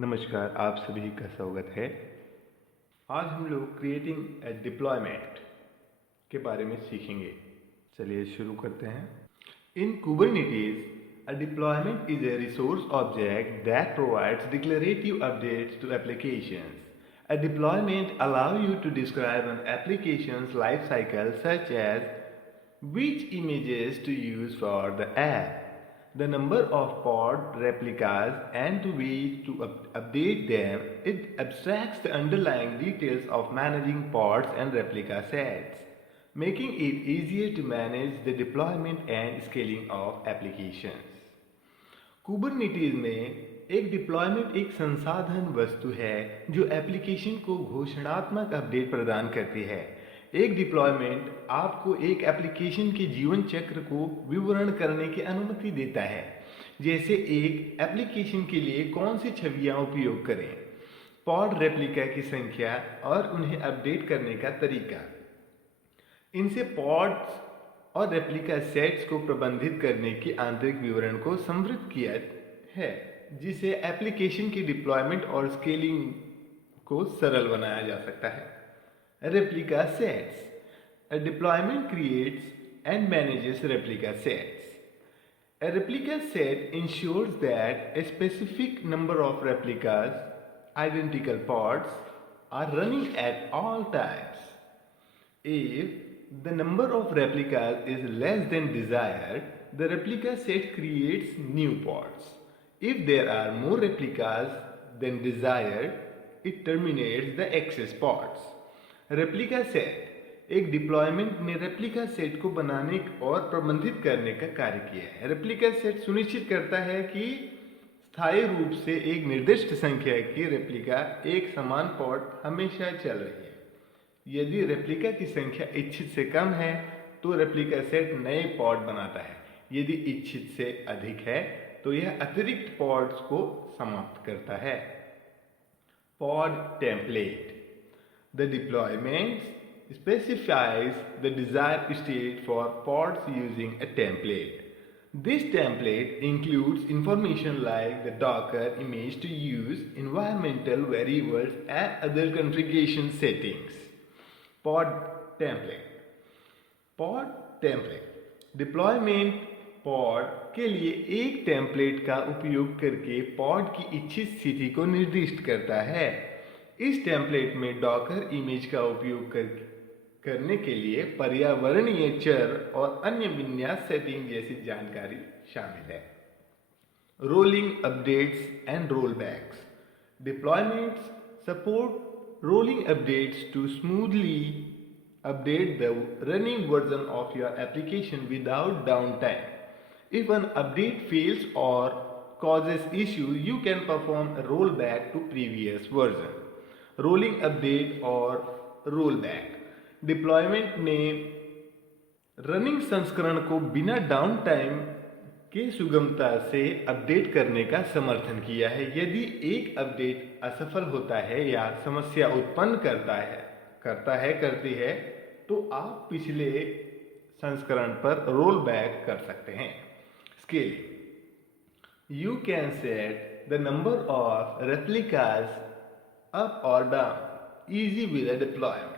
नमस्कार, आप सभी का स्वागत है। आज हम लोग क्रिएटिंग ए डिप्लॉयमेंट के बारे में सीखेंगे। चलिए शुरू करते हैं। इन Kubernetes, a deployment is a resource object that provides declarative updates to applications. A deployment allows you to describe an application's lifecycle, such as which images to use for the app, the number of pod replicas, and the ways to update them. It abstracts the underlying details of managing pods and replica sets, making it easier to manage the deployment and scaling of applications. कुबरनीटीज में एक deployment एक संसाधन वस्तु है जो application को घोषणात्मक update प्रदान करती है। एक डिप्लॉयमेंट आपको एक एप्लीकेशन के जीवन चक्र को विवरण करने की अनुमति देता है, जैसे एक एप्लीकेशन के लिए कौन सी छवियां उपयोग करें, पॉड रेप्लिका की संख्या और उन्हें अपडेट करने का तरीका। इनसे पॉड्स और रेप्लिका सेट्स को प्रबंधित करने की आंतरिक विवरण को समृद्ध किया है, जिसे एप्लीकेशन की डिप्लॉयमेंट और स्केलिंग को सरल बनाया जा सकता है। Replica sets, a deployment creates and manages replica sets. A replica set ensures that a specific number of replicas, identical pods, are running at all times. If the number of replicas is less than desired, the replica set creates new pods. If there are more replicas than desired, it terminates the excess pods. Replica set एक deployment में replica set को बनाने और प्रबंधित करने का कार्य किया है। रेप्लिका सेट सुनिश्चित करता है कि स्थायी रूप से एक निर्दिष्ट संख्या की रेप्लिका एक समान पॉड हमेशा चल रही है। यदि रेप्लिका की संख्या इच्छित से कम है तो रेप्लिका सेट नए पॉड बनाता है। यदि इच्छित से अधिक है तो यह अतिरिक्त पॉड्स को समाप्त करता है। Pod template, the deployment specifies the desired state for pods using a template. This template includes information like the Docker image to use, environmental variables, and other configuration settings. Pod template. Pod template. Deployment pod के लिए एक template का उपयोग करके pod की इच्छित स्थिति को निर्दिष्ट करता है। इस टेम्पलेट में डॉकर इमेज का उपयोग करने के लिए पर्यावरणीय चर और अन्य विन्यास सेटिंग जैसी जानकारी शामिल है। Rolling updates and rollbacks. Deployments support rolling updates to smoothly update the running version of your application without downtime. If an update fails or causes issue, you can perform a rollback to previous version. Rolling update और rollback deployment ने running संस्करण को बिना down time के सुगमता से update करने का समर्थन किया है। यदि एक अपडेट असफल होता है या समस्या उत्पन्न करती है तो आप पिछले संस्करण पर रोल बैक कर सकते हैं। Scaling, you can set the number of replicas up or down, easy with a deployment.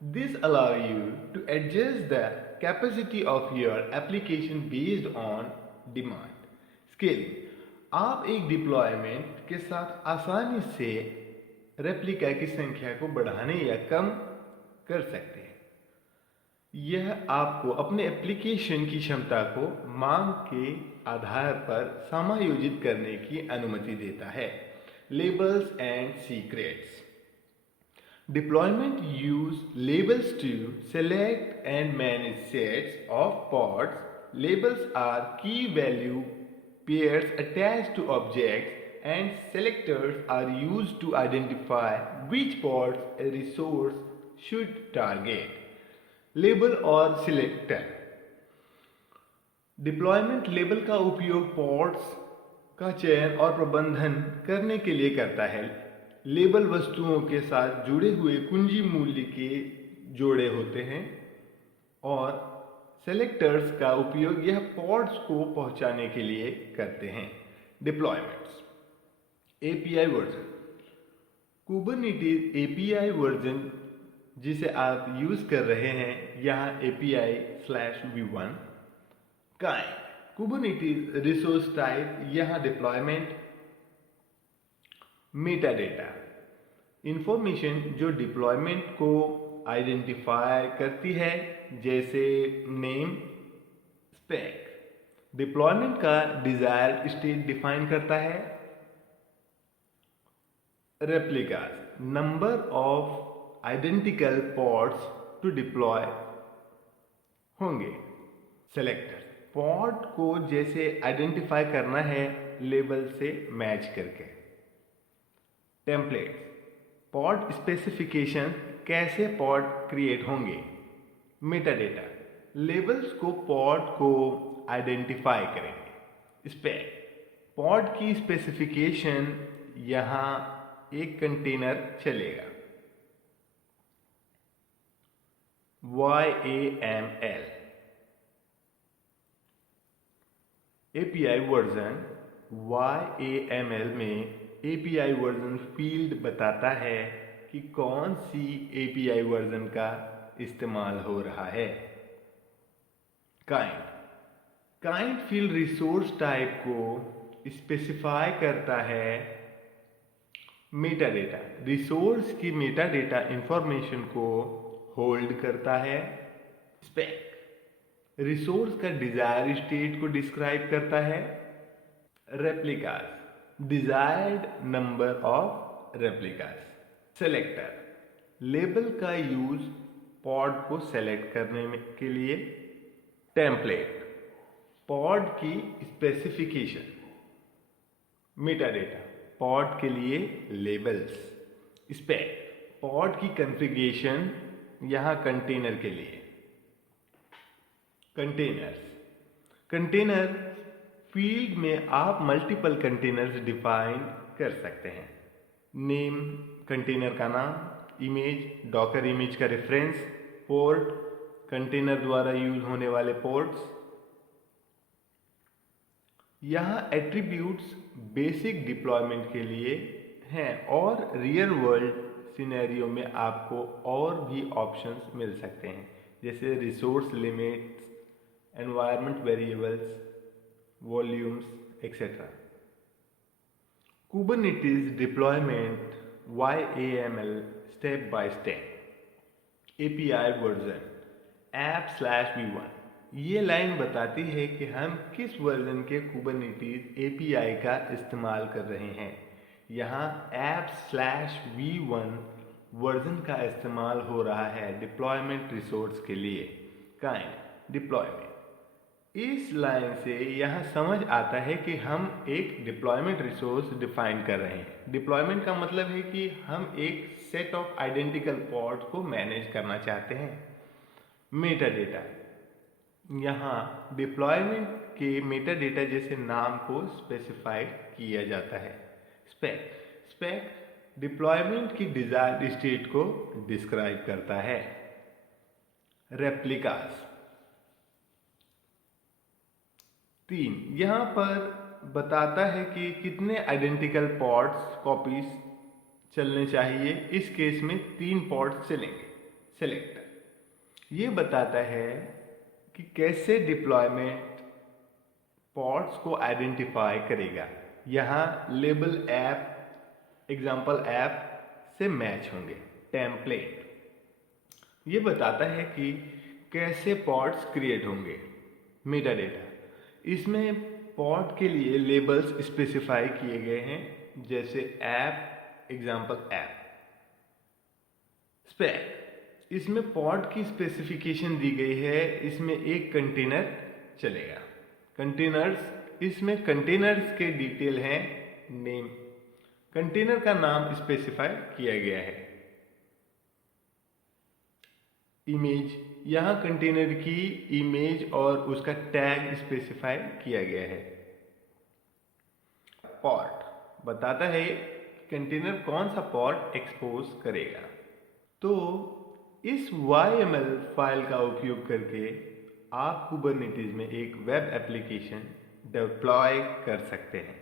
This allows you to adjust the capacity of your application based on demand. Scaling, आप एक deployment के साथ आसानी से replica की संख्या को बढ़ाने या कम कर सकते हैं। यह आपको अपने एप्लीकेशन की क्षमता को मांग के आधार पर समायोजित करने की अनुमति देता है। Labels and secrets. Deployment use labels to select and manage sets of pods. Labels are key value pairs attached to objects, and selectors are used to identify which pods a resource should target. Label और selector. Deployment label का उपयोग pods का चयन और प्रबंधन करने के लिए करता है। लेबल वस्तुओं के साथ जुड़े हुए कुंजी मूल्य के जोड़े होते हैं और सेलेक्टर्स का उपयोग यह पॉड्स को पहुंचाने के लिए करते हैं। Deployments, API version. Kubernetes API version जिसे आप यूज कर रहे हैं यहाँ API/v1। Kind Kubernetes resource type, यहाँ डिप्लॉयमेंट। मेटा डेटा इंफॉर्मेशन जो डिप्लॉयमेंट को आइडेंटिफाई करती है, जैसे नेम, स्पेक। डिप्लॉयमेंट का डिजायर्ड स्टेट डिफाइन करता है। Replicas number of identical pods to deploy होंगे। सेलेक्टर पॉड को जैसे आइडेंटिफाई करना है लेबल से मैच करके। टेम्पलेट्स पॉड स्पेसिफिकेशन, कैसे पॉड क्रिएट होंगे। मेटा डेटा लेबल्स को पॉड को आइडेंटिफाई करेंगे। स्पेक पॉड की स्पेसिफिकेशन, यहाँ एक कंटेनर चलेगा। YAML API version. YAML में API वर्जन फील्ड बताता है कि कौन सी API वर्जन का इस्तेमाल हो रहा है। काइंड फील्ड रिसोर्स टाइप को स्पेसिफाई करता है। मेटा डेटा रिसोर्स की मेटा डेटा इंफॉर्मेशन को होल्ड करता है। स्पेक रिसोर्स का डिजायर स्टेट को डिस्क्राइब करता है। Replicas desired number of replicas. Selector label का यूज पॉड को सेलेक्ट करने के लिए। टेम्पलेट पॉड की स्पेसिफिकेशन। मेटा डेटा पॉड के लिए लेबल्स। स्पेक पॉड की कॉन्फ़िगरेशन, यहाँ कंटेनर के लिए। कंटेनर फील्ड में आप मल्टीपल कंटेनर्स डिफाइन कर सकते हैं। नेम कंटेनर का नाम, इमेज डॉकर इमेज का रेफरेंस, पोर्ट कंटेनर द्वारा यूज होने वाले पोर्ट्स। यहाँ एट्रीब्यूट्स बेसिक डिप्लॉयमेंट के लिए हैं और रियल वर्ल्ड सिनेरियो में आपको और भी ऑप्शंस मिल सकते हैं, जैसे resource limits, environment variables, volumes etcetera. Kubernetes deployment YAML step by step. API version app/v1। ये लाइन बताती है कि हम किस वर्जन के कुबरनेटिस API का इस्तेमाल कर रहे हैं। यहाँ app/v1 वर्जन का इस्तेमाल हो रहा है डिप्लॉयमेंट रिसोर्स के लिए। काइंड डिप्लॉयमेंट इस लाइन से यहाँ समझ आता है कि हम एक डिप्लॉयमेंट रिसोर्स डिफाइन कर रहे हैं। डिप्लॉयमेंट का मतलब है कि हम एक सेट ऑफ आइडेंटिकल पॉड्स को मैनेज करना चाहते हैं। मेटा डेटा यहाँ डिप्लॉयमेंट के मेटा डेटा जैसे नाम को स्पेसिफाई किया जाता है। स्पेक डिप्लॉयमेंट की डिजायर्ड स्टेट को डिस्क्राइब करता है। रेप्लिकास 3 यहाँ पर बताता है कि कितने आइडेंटिकल पॉड्स कॉपीज चलने चाहिए। इस केस में 3 पॉड्स चलेंगे। सेलेक्टर ये बताता है कि कैसे डिप्लॉयमेंट पॉड्स को आइडेंटिफाई करेगा। यहाँ लेबल ऐप एग्जाम्पल ऐप से मैच होंगे। टेम्पलेट ये बताता है कि कैसे पॉड्स क्रिएट होंगे। मेटा डेटा इसमें पॉड के लिए लेबल्स स्पेसिफाई किए गए हैं, जैसे ऐप एग्जाम्पल ऐप। स्पेक इसमें पॉड की स्पेसिफिकेशन दी गई है। इसमें एक कंटेनर चलेगा। कंटेनर्स इसमें कंटेनर्स के डिटेल हैं। नेम कंटेनर का नाम स्पेसिफाई किया गया है। इमेज यहाँ कंटेनर की इमेज और उसका टैग स्पेसिफाई किया गया है। पॉड बताता है कंटेनर कौन सा पॉड एक्सपोज करेगा। तो इस YML फाइल का उपयोग करके आप कुबरनेटिस में एक वेब एप्लीकेशन डिप्लॉय कर सकते हैं।